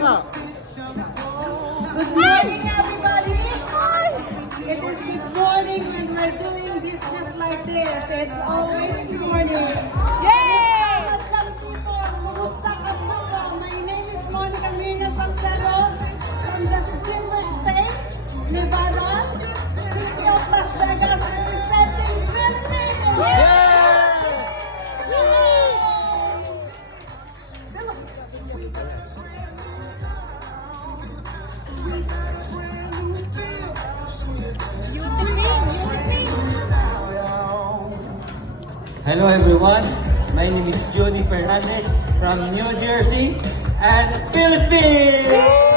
nga. Good morning, everybody! It is good morning when we're doing business like this. It's always good morning. Yay! Salamat lang dito. Kumusta ka po? My name is Monica Mirna Sancero from the Silver State, Nevada, City of Las Vegas, representing Philippines! Hello everyone, my name is Jody Fernandez from New Jersey and Philippines!